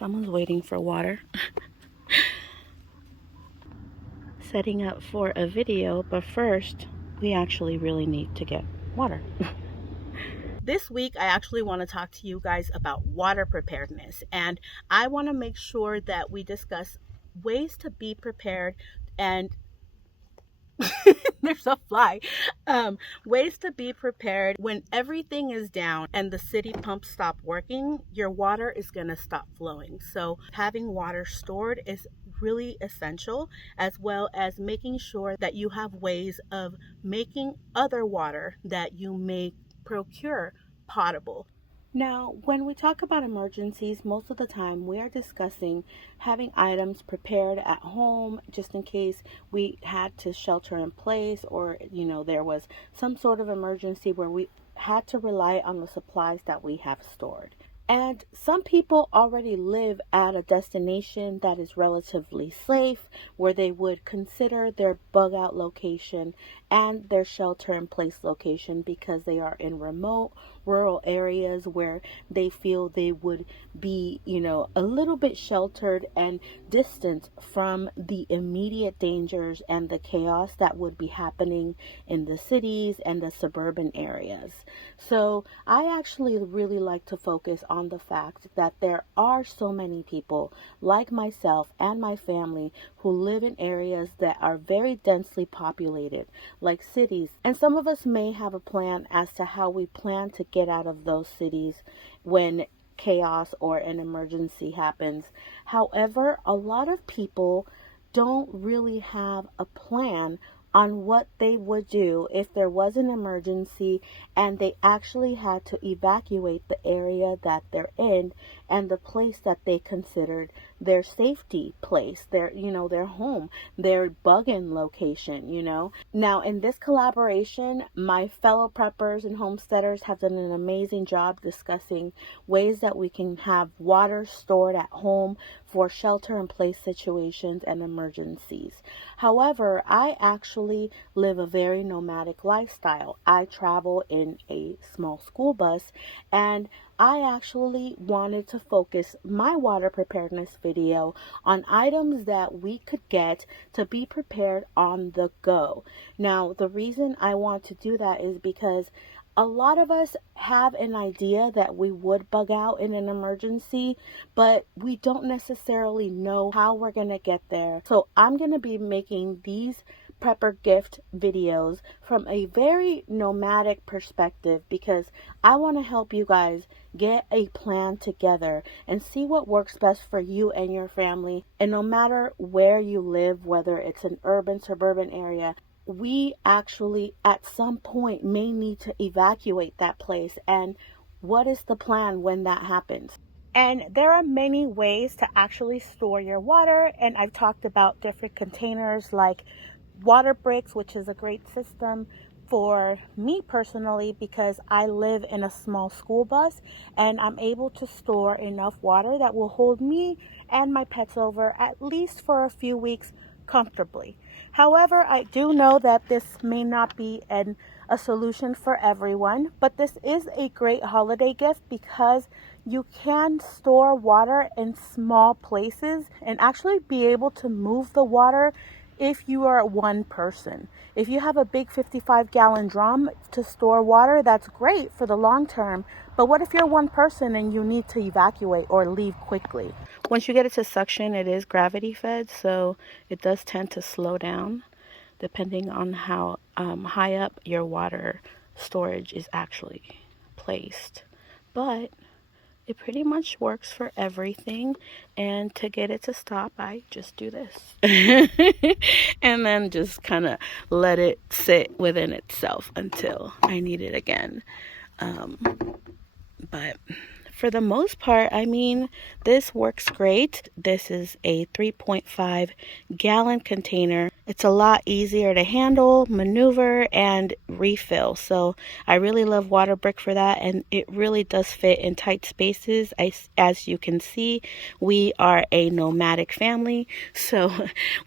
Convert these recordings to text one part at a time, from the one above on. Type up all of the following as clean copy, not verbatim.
Someone's waiting for water. Setting up for a video, but first we actually really need to get water. This week, I actually want to talk to you guys about water preparedness, and I want to make sure that we discuss ways to be prepared and there's a fly. Ways to be prepared when everything is down and the city pumps stop working. Your water is going to stop flowing. So having water stored is really essential, as well as making sure that you have ways of making other water that you may procure potable. Now, when we talk about emergencies, most of the time we are discussing having items prepared at home just in case we had to shelter in place, or there was some sort of emergency where we had to rely on the supplies that we have stored. And some people already live at a destination that is relatively safe, where they would consider their bug out location and their shelter in place location because they are in remote rural areas where they feel they would be, a little bit sheltered and distant from the immediate dangers and the chaos that would be happening in the cities and the suburban areas. So I actually really like to focus on the fact that there are so many people like myself and my family who live in areas that are very densely populated, like cities. And some of us may have a plan as to how we plan to get out of those cities when chaos or an emergency happens. However, a lot of people don't really have a plan on what they would do if there was an emergency and they actually had to evacuate the area that they're in and the place that they considered their safety place, their home, their bug-in location, Now, in this collaboration, my fellow preppers and homesteaders have done an amazing job discussing ways that we can have water stored at home for shelter-in-place situations and emergencies. However, I actually live a very nomadic lifestyle. I travel in a small school bus, and I actually wanted to focus my water preparedness video on items that we could get to be prepared on the go. Now, the reason I want to do that is because a lot of us have an idea that we would bug out in an emergency, but we don't necessarily know how we're going to get there. So I'm going to be making these prepper gift videos from a very nomadic perspective because I want to help you guys get a plan together and see what works best for you and your family. And no matter where you live, whether it's an urban, suburban area, we actually at some point may need to evacuate that place. And what is the plan when that happens? And there are many ways to actually store your water, and I've talked about different containers like water bricks, which is a great system for me personally because I live in a small school bus and I'm able to store enough water that will hold me and my pets over at least for a few weeks comfortably. However, I do know that this may not be a solution for everyone, but this is a great holiday gift because you can store water in small places and actually be able to move the water if you are one person. If you have a big 55-gallon drum to store water, that's great for the long term. But what if you're one person and you need to evacuate or leave quickly? Once you get it to suction, it is gravity fed, so it does tend to slow down depending on how high up your water storage is actually placed. But it pretty much works for everything, and to get it to stop, I just do this and then just kind of let it sit within itself until I need it again. But for the most part, I mean, this works great. This is a 3.5 gallon container, It's a lot easier to handle, maneuver, and refill. So I really love Water Brick for that, and it really does fit in tight spaces. As you can see, we are a nomadic family, so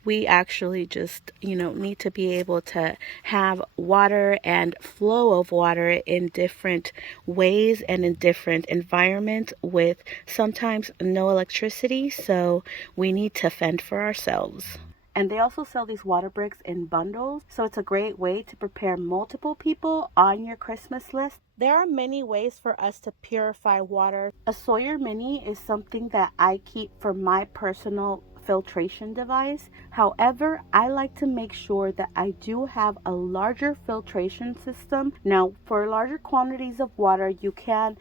we actually just, need to be able to have water and flow of water in different ways and in different environments with sometimes no electricity, so we need to fend for ourselves. And they also sell these water bricks in bundles, so it's a great way to prepare multiple people on your Christmas list. There are many ways for us to purify water. A Sawyer Mini is something that I keep for my personal filtration device. However, I like to make sure that I do have a larger filtration system. Now, for larger quantities of water, you can,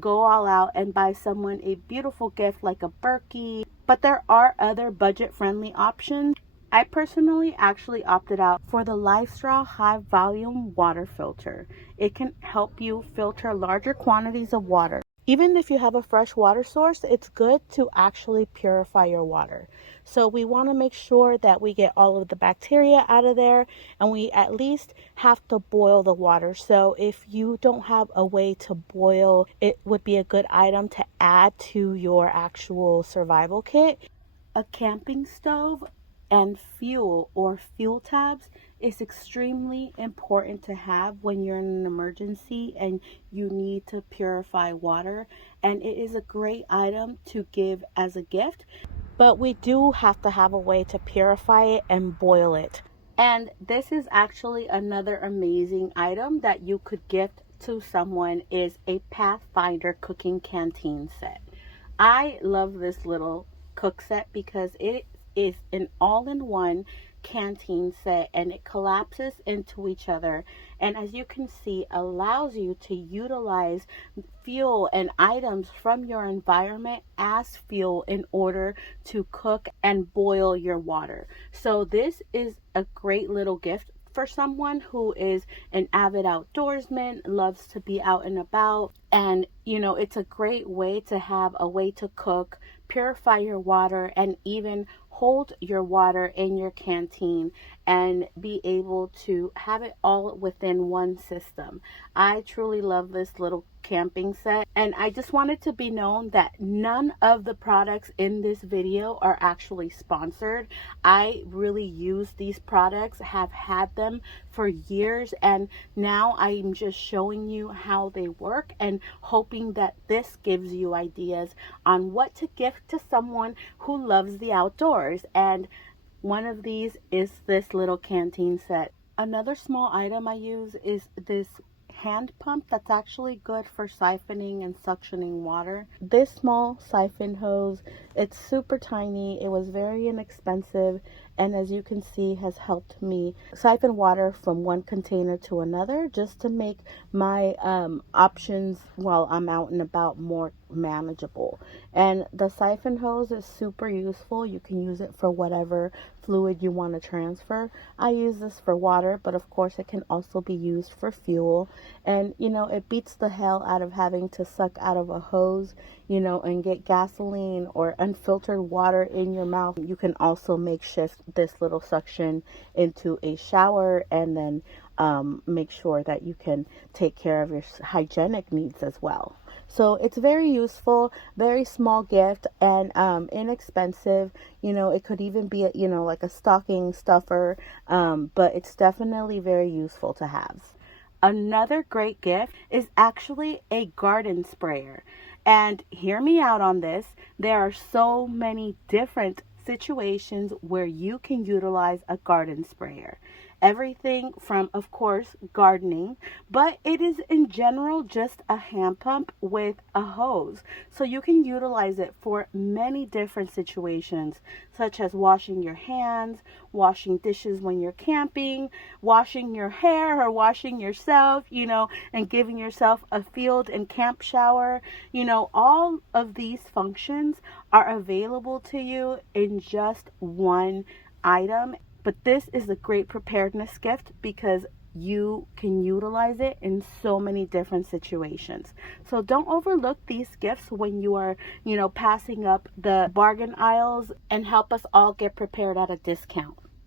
go all out and buy someone a beautiful gift like a Berkey. But there are other budget-friendly options. I personally actually opted out for the LifeStraw High Volume Water Filter. It can help you filter larger quantities of water. Even if you have a fresh water source, it's good to actually purify your water. So we want to make sure that we get all of the bacteria out of there, and we at least have to boil the water. So if you don't have a way to boil, it would be a good item to add to your actual survival kit. A camping stove and fuel or fuel tabs is extremely important to have when you're in an emergency and you need to purify water, and it is a great item to give as a gift, but we do have to have a way to purify it and boil it. And this is actually another amazing item that you could gift to someone, is a Pathfinder cooking canteen set. I love this little cook set because it is an all-in-one canteen set, and it collapses into each other, and as you can see, allows you to utilize fuel and items from your environment as fuel in order to cook and boil your water. So this is a great little gift for someone who is an avid outdoorsman, loves to be out and about, and it's a great way to have a way to cook, purify your water, and even hold your water in your canteen and be able to have it all within one system. I truly love this little camping set, and I just wanted to be known that none of the products in this video are actually sponsored. I really use these products, have had them for years, and now I'm just showing you how they work and hoping that this gives you ideas on what to gift to someone who loves the outdoors. And one of these is this little canteen set. Another small item I use is this hand pump that's actually good for siphoning and suctioning water. This small siphon hose, it's super tiny, it was very inexpensive, and as you can see has helped me siphon water from one container to another just to make my options while I'm out and about more manageable. And the siphon hose is super useful. You can use it for whatever fluid you want to transfer. I use this for water, but of course it can also be used for fuel. And it beats the hell out of having to suck out of a hose, and get gasoline or unfiltered water in your mouth. You can also makeshift this little suction into a shower, and then make sure that you can take care of your hygienic needs as well. So it's very useful, very small gift, and inexpensive. It could even be like a stocking stuffer, but it's definitely very useful to have. Another great gift is actually a garden sprayer. And hear me out on this. There are so many different situations where you can utilize a garden sprayer. Everything from, of course, gardening, but it is in general just a hand pump with a hose. So you can utilize it for many different situations, such as washing your hands, washing dishes when you're camping, washing your hair or washing yourself, and giving yourself a field and camp shower. All of these functions are available to you in just one item. But this is a great preparedness gift because you can utilize it in so many different situations. So don't overlook these gifts when you are, passing up the bargain aisles, and help us all get prepared at a discount.